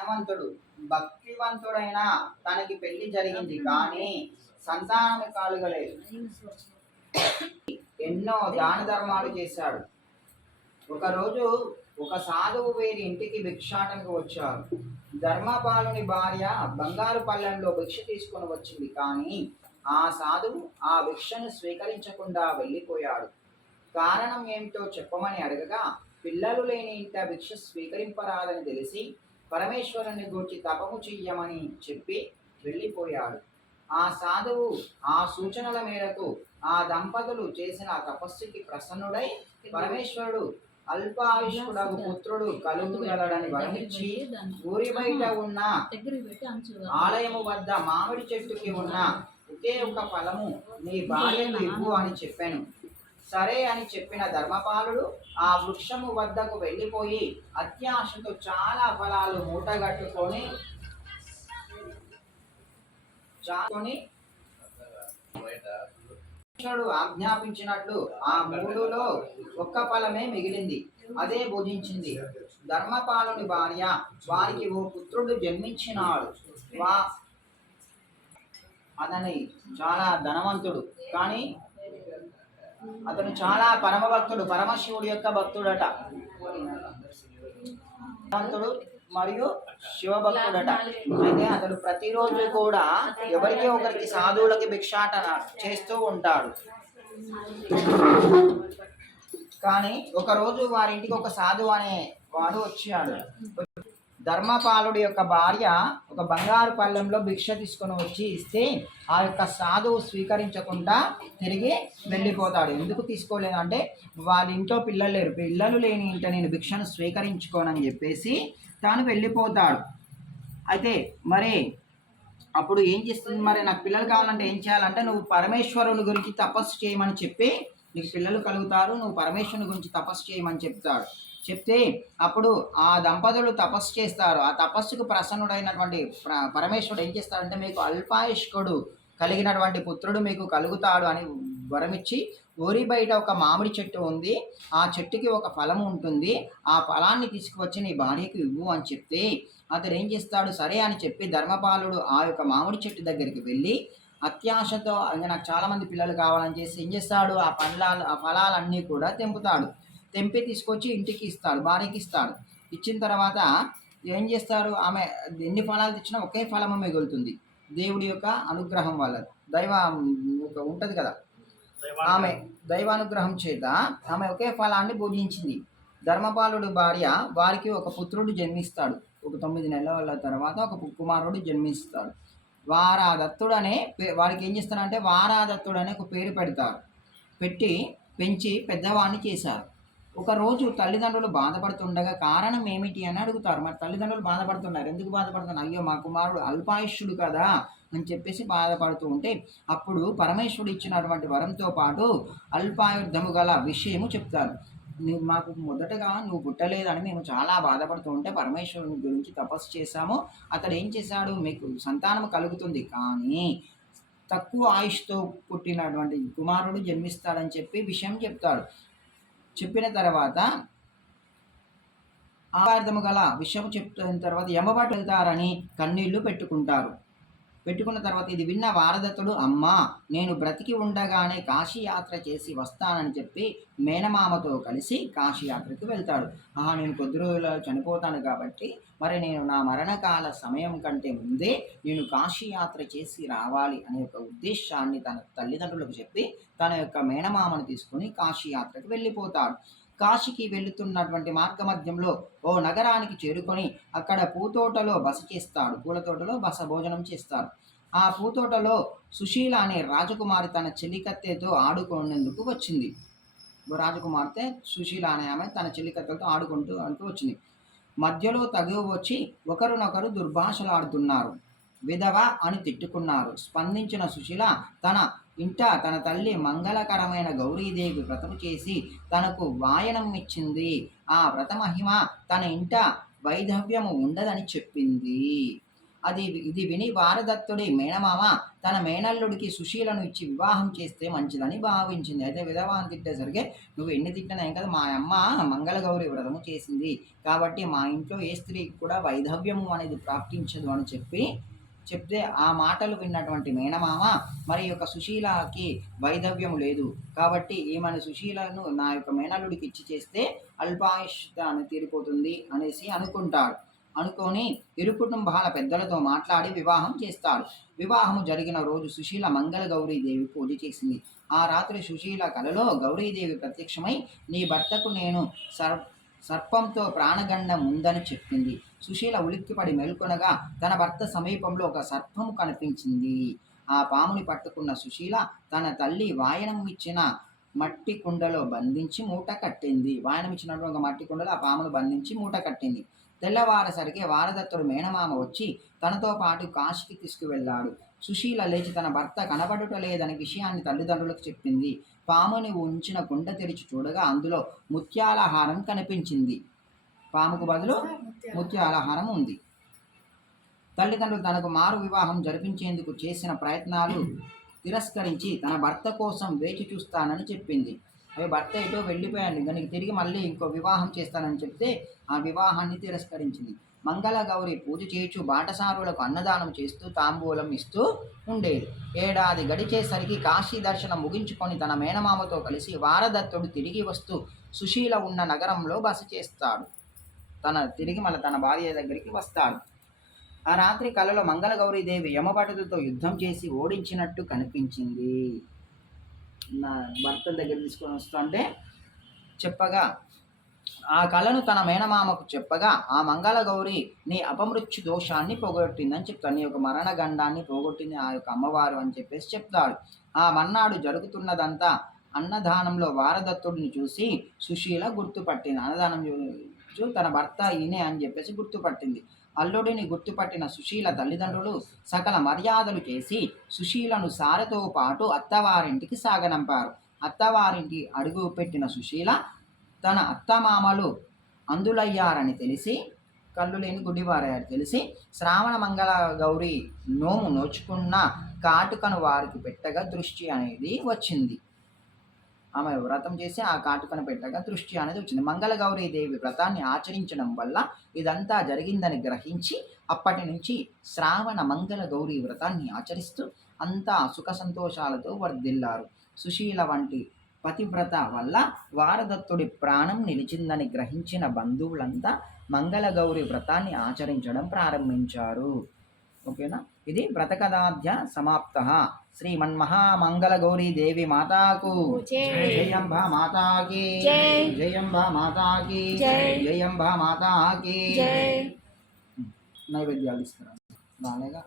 ధనవంతుడు భక్తివంతుడైన తనకి పెళ్లి జరిగింది కానీ సంతానం కలుగలేదు. ఎన్నో దాన ధర్మాలు చేశాడు. ఒకరోజు ఒక సాధువు వేరి ఇంటికి భిక్షాటనకు వచ్చారు. ధర్మపాలుని భార్య బంగారు పళ్ళెంలో భిక్ష తీసుకొని వచ్చింది కానీ ఆ సాధువు ఆ భిక్షను స్వీకరించకుండా వెళ్ళిపోయాడు. కారణం ఏమిటో చెప్పమని అడగగా పిల్లలు లేని ఇంట భిక్ష స్వీకరింపరాదని తెలిసి పరమేశ్వరుని గూర్చి తపము చెయ్యమని చెప్పి వెళ్ళిపోయాడు. ఆ సాధువు ఆ సూచనల మేరకు ఆ దంపతులు చేసిన తపస్సుకి ప్రసన్నుడై పరమేశ్వరుడు అల్పాయుష్కుడగు పుత్రుడు కలుగుగలడని వరమిచ్చి ఊరి బయట ఉన్న ఆలయము వద్ద మామిడి చెట్టుకి ఉన్న ఒకే ఒక ఫలము నీ భార్యకు ఇవ్వు అని చెప్పాను. సరే అని చెప్పిన ధర్మపాలుడు ఆ వృక్షము వద్దకు వెళ్ళిపోయి అత్యాశతో చాలా ఫలాలు మూటగట్టుకొని ఆజ్ఞాపించినట్లు ఆ మూడులో ఒక్క ఫలమే మిగిలింది. అదే భుజించింది. ధర్మపాలుని భార్య వారికి ఓ పుత్రుడు జన్మించినాడు. అతని చాలా ధనవంతుడు కానీ అతను చాలా పరమభక్తుడు, పరమశివుడి యొక్క భక్తుడట. భక్తుడు మరియు శివభక్తుడట. అయితే అతడు ప్రతిరోజు కూడా ఎవరికి ఒకరికి సాధువులకి భిక్షాటన చేస్తూ ఉంటాడు. కానీ ఒకరోజు వారింటికి ఒక సాధువు అనే వాడు వచ్చాడు. ధర్మపాలుడి యొక్క భార్య ఒక బంగారు పళ్ళెంలో భిక్ష తీసుకొని వచ్చి ఇస్తే ఆ యొక్క సాధువు స్వీకరించకుండా తిరిగి వెళ్ళిపోతాడు. ఎందుకు తీసుకోలేదంటే వాళ్ళ ఇంట్లో పిల్లలు లేరు, పిల్లలు లేని ఇంట నేను భిక్షను స్వీకరించుకోనని చెప్పేసి తాను వెళ్ళిపోతాడు. అయితే మరి అప్పుడు ఏం చేస్తుంది, మరి నాకు పిల్లలు కావాలంటే ఏం చేయాలంటే నువ్వు పరమేశ్వరుని గురించి తపస్సు చేయమని చెప్పి నీకు పిల్లలు కలుగుతారు, నువ్వు పరమేశ్వరుని గురించి తపస్సు చేయమని చెప్తాడు. చెప్తే అప్పుడు ఆ దంపతులు తపస్సు చేస్తారు. ఆ తపస్సుకు ప్రసన్నుడైనటువంటి పరమేశ్వరుడు ఏం చేస్తాడంటే మీకు అల్పాయుష్కుడు కలిగినటువంటి పుత్రుడు మీకు కలుగుతాడు అని వరమిచ్చి ఊరి బయట ఒక మామిడి చెట్టు ఉంది, ఆ చెట్టుకి ఒక ఫలము ఉంటుంది, ఆ ఫలాన్ని తీసుకువచ్చి నీ భార్యకు ఇవ్వు అని చెప్తే అతడు ఏం చేస్తాడు, సరే అని చెప్పి ధర్మపాలుడు ఆ యొక్క మామిడి చెట్టు దగ్గరికి వెళ్ళి అత్యాశతో ఇంకా నాకు చాలామంది పిల్లలు కావాలని చేసి ఏం చేస్తాడు, ఆ ఫలాలన్నీ కూడా తెంపుతాడు. తెంపి తీసుకొచ్చి ఇంటికి ఇస్తాడు, భార్యకి ఇస్తాడు. ఇచ్చిన తర్వాత ఏం చేస్తారు, ఆమె ఎన్ని ఫలాలు తెచ్చినా ఒకే ఫలము మిగులుతుంది. దేవుడి యొక్క అనుగ్రహం వల్ల దైవ ఉంటుంది కదా, ఆమె దైవానుగ్రహం చేత ఆమె ఒకే ఫలాన్ని భుజించింది. ధర్మపాలుడు భార్య వారికి ఒక పుత్రుడు జన్మిస్తాడు. ఒక 9 నెలల తర్వాత ఒక కుమారుడు జన్మిస్తాడు. వారాదత్తుడనే వారికి ఏం చేస్తారంటే వారాదత్తుడనే ఒక పేరు పెడతారు. పెట్టి పెంచి పెద్దవాడిని చేశారు. ఒకరోజు తల్లిదండ్రులు బాధపడుతుండగా కారణం ఏమిటి అని అడుగుతారు. మరి తల్లిదండ్రులు బాధపడుతున్నారు, ఎందుకు బాధపడుతున్నారు, అయ్యో మా కుమారుడు అల్పాయుష్యుడు కదా అని చెప్పేసి బాధపడుతూ ఉంటే అప్పుడు పరమేశ్వరుడు ఇచ్చినటువంటి వరంతో పాటు అల్పాయుర్ధము గల విషయము చెప్తారు. మాకు మొదటగా నువ్వు పుట్టలేదని మేము చాలా బాధపడుతూ ఉంటే పరమేశ్వరుని గురించి తపస్సు చేశాము. అతడు ఏం చేశాడు, మీకు సంతానం కలుగుతుంది కానీ తక్కువ ఆయుష్తో పుట్టినటువంటి కుమారుడు జన్మిస్తాడని చెప్పి విషయం చెప్తాడు. చెప్పిన తర్వాత ఆర్థము గల విషయం చెప్తున్న తర్వాత యమబాటు వెళ్తారని కన్నీళ్లు పెట్టుకుంటారు. పెట్టుకున్న తర్వాత ఇది విన్న వారదత్తుడు అమ్మా నేను బ్రతికి ఉండగానే కాశీయాత్ర చేసి వస్తానని చెప్పి మేనమామతో కలిసి కాశీయాత్రకు వెళ్తాడు. నేను కొద్ది రోజుల్లో చనిపోతాను కాబట్టి మరి నేను నా మరణకాల సమయం కంటే ముందే నేను కాశీయాత్ర చేసి రావాలి అనే ఒక ఉద్దేశాన్ని తన తల్లిదండ్రులకు చెప్పి తన యొక్క మేనమామను తీసుకుని కాశీయాత్రకు వెళ్ళిపోతాడు. కాశీకి వెళుతున్నటువంటి మార్గమధ్యంలో ఓ నగరానికి చేరుకొని అక్కడ పూతోటలో బస చేస్తాడు. పూల తోటలో భోజనం చేస్తాడు. ఆ పూతోటలో సుశీల అనే రాజకుమారి తన చెలికత్తెతో ఆడుకునేందుకు వచ్చింది. రాజకుమార్తె సుశీల అనే ఆమె తన చెలికత్తెలతో ఆడుకుంటూ వచ్చింది. మధ్యలో తగువ వచ్చి ఒకరినొకరు దుర్భాషలు ఆడుతున్నారు. విధవ అని తిట్టుకున్నారు. స్పందించిన సుశీల తన ఇంట తన తల్లి మంగళకరమైన గౌరీదేవి వ్రతము చేసి తనకు వాయనం ఇచ్చింది. ఆ వ్రతమహిమ తన ఇంట వైధవ్యము ఉండదని చెప్పింది. ఇది విని వారదత్తుడి మేనమామ తన మేనల్లుడికి సుశీలను ఇచ్చి వివాహం చేస్తే మంచిదని భావించింది. అయితే విధవాన్ని తిట్టేసరికి, నువ్వు ఎన్ని తిట్టినా ఏం కదా, మా అమ్మ మంగళగౌరి వ్రతము చేసింది కాబట్టి మా ఇంట్లో ఏ స్త్రీకి కూడా వైధవ్యము అనేది ప్రాప్తించదు అని చెప్తే ఆ మాటలు విన్నటువంటి మేనమామ మరి యొక్క సుశీలకి వైధవ్యం లేదు కాబట్టి ఈమెను సుశీలను నా యొక్క మేనల్లుడికి ఇచ్చి చేస్తే అల్పాయుష్తాన్ని తీరిపోతుంది అనేసి అనుకొని ఇరు కుటుంబాల పెద్దలతో మాట్లాడి వివాహం చేస్తాడు. వివాహము జరిగిన రోజు సుశీల మంగళ గౌరీదేవి పూజ చేసింది. ఆ రాత్రి సుశీల కలలో గౌరీదేవి ప్రత్యక్షమై, నీ భర్తకు నేను సర్పంతో ప్రాణగండం ఉందని చెప్పింది. సుశీల ఉలిక్కిపడి మేల్కొనగా తన భర్త సమీపంలో ఒక సర్పము కనిపించింది. ఆ పాముని పట్టుకున్న సుశీల తన తల్లి వాయనం ఇచ్చిన మట్టి కుండలో బంధించి మూట కట్టింది. వాయనం ఇచ్చినటువంటి ఒక మట్టి కుండలో ఆ పామును బంధించి మూట కట్టింది. తెల్లవారేసరికి వారదత్తుడు మేనమామ వచ్చి తనతో పాటు కాశీకి తీసుకువెళ్ళాడు. సుశీల లేచి తన భర్త కనబడుట లేదని విషయాన్ని తల్లిదండ్రులకు చెప్పింది. పాముని ఉంచిన కుండ తెరిచి చూడగా అందులో ముత్యాల హారం కనిపించింది. పాముకు బదులు ముత్యాల హారం ఉంది. తల్లిదండ్రులు తనకు మారు వివాహం జరిపించేందుకు చేసిన ప్రయత్నాలు తిరస్కరించి తన భర్త కోసం వేచి చూస్తానని చెప్పింది. అవి భర్త ఎటో వెళ్ళిపోయాడు, దానికి తిరిగి మళ్ళీ ఇంకో వివాహం చేస్తానని చెప్తే ఆ వివాహాన్ని తిరస్కరించింది. మంగళ గౌరి పూజ చేయొచ్చు బాటసారులకు అన్నదానం చేస్తూ తాంబూలం ఇస్తూ ఉండేది. ఏడాది గడిచేసరికి కాశీ దర్శనం ముగించుకొని తన మేనమామతో కలిసి వారదత్తుడు తిరిగి వస్తూ సుశీల ఉన్న నగరంలో బస చేస్తాడు. తిరిగి మళ్ళీ తన భార్య దగ్గరికి వస్తాడు. ఆ రాత్రి కలలో మంగళ గౌరీదేవి యమభటులతో యుద్ధం చేసి ఓడించినట్టు కనిపించింది. నా భర్త దగ్గర తీసుకొని వస్తుంటే చెప్పగా ఆ కళను తన మేనమామకు చెప్పగా ఆ మంగళ గౌరి నీ అపమృత్యు దోషాన్ని పోగొట్టిందని చెప్తాడు. నీ యొక్క మరణగండాన్ని పోగొట్టింది ఆ యొక్క అమ్మవారు అని చెప్పేసి చెప్తాడు. ఆ మన్నాడు జరుగుతున్నదంతా అన్నదానంలో వారదత్తుడిని చూసి సుశీల గుర్తుపట్టింది. అన్నదానం తన భర్త ఈయనే అని చెప్పేసి గుర్తుపట్టింది. అల్లుడిని గుర్తుపట్టిన సుశీల తల్లిదండ్రులు సకల మర్యాదలు చేసి సుశీలను సారెతో పాటు అత్తవారింటికి సాగనంపారు. అత్తవారింటి అడుగు పెట్టిన సుశీల తన అత్తమామలు అందులయ్యారని తెలిసి, కళ్ళు లేని గుడ్డివారని తెలిసి శ్రావణ మంగళ గౌరి నోము నోచుకున్న కాటుకను వారికి పెట్టగా దృష్టి అనేది వచ్చింది. ఆమె వ్రతం చేసి ఆ కాటుకను పెట్టగా దృష్టి అనేది వచ్చింది. మంగళ గౌరీదేవి వ్రతాన్ని ఆచరించడం వల్ల ఇదంతా జరిగిందని గ్రహించి అప్పటి నుంచి శ్రావణ మంగళ గౌరీ వ్రతాన్ని ఆచరిస్తూ అంతా సుఖ సంతోషాలతో వర్ధిల్లారు. సుశీల వంటి పతివ్రత వల్ల వారదత్తుడి ప్రాణం నిలిచిందని గ్రహించిన బంధువులంతా మంగళగౌరి వ్రతాన్ని ఆచరించడం ప్రారంభించారు. ఓకేనా, ఇది వ్రతకథాధ్య సమాప్త. శ్రీమన్మహామంగళ గౌరీ దేవి మాతాకు జయంభ మాతాకి జయంభ మాతాకి జయంభ మాతాకి. నైవేద్యాలు తీసుకురా బాగా